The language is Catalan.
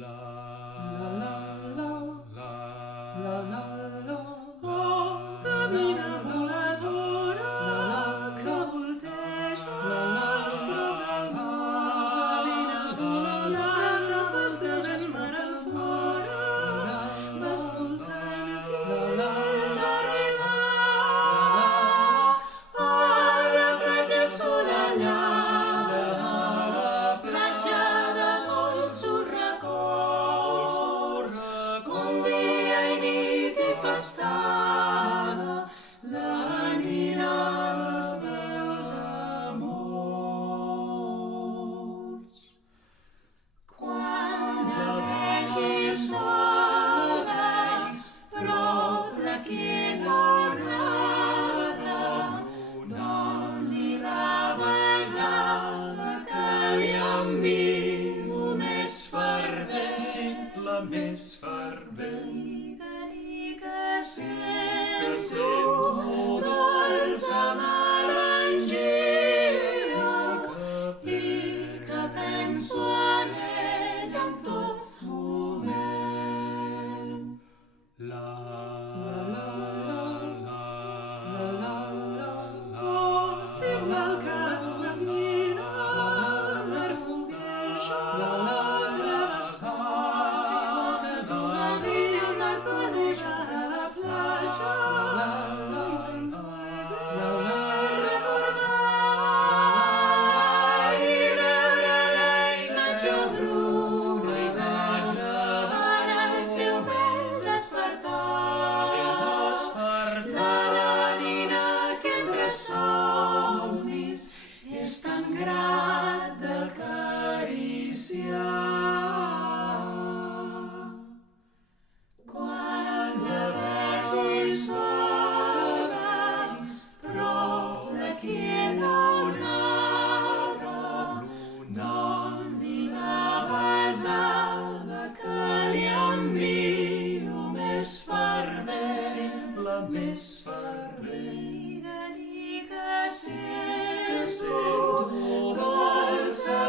La La la la, la la la la, Oh, camina voladora, que volteja sobre el món. La capes de vent mar enfora, escoltant fins arribar a la platja assolellada, platja de dolços records, com dia i nit i festada, la nina dels meus amors. Quan la vegis sola, prop d'aquí donada, doni la besada que li envio més fervent. sí, la més fervent. Digue-li que sento dolça melangia i que penso en ella en tot moment. La la la la, Oh, si igual que tu camina, per poder-ja travessar, si igual que tu camina, m'has de deixar l'assatge, recordar i veure la imatge bruna i verge en el seu bell despertar. De la nina que entre somnis és tan grat d'acariciar. Quan la vegis sola, prop d'aquí donada, doni la besada que li envio més fervent. sí, la més fervent. Digue-li que sento dolça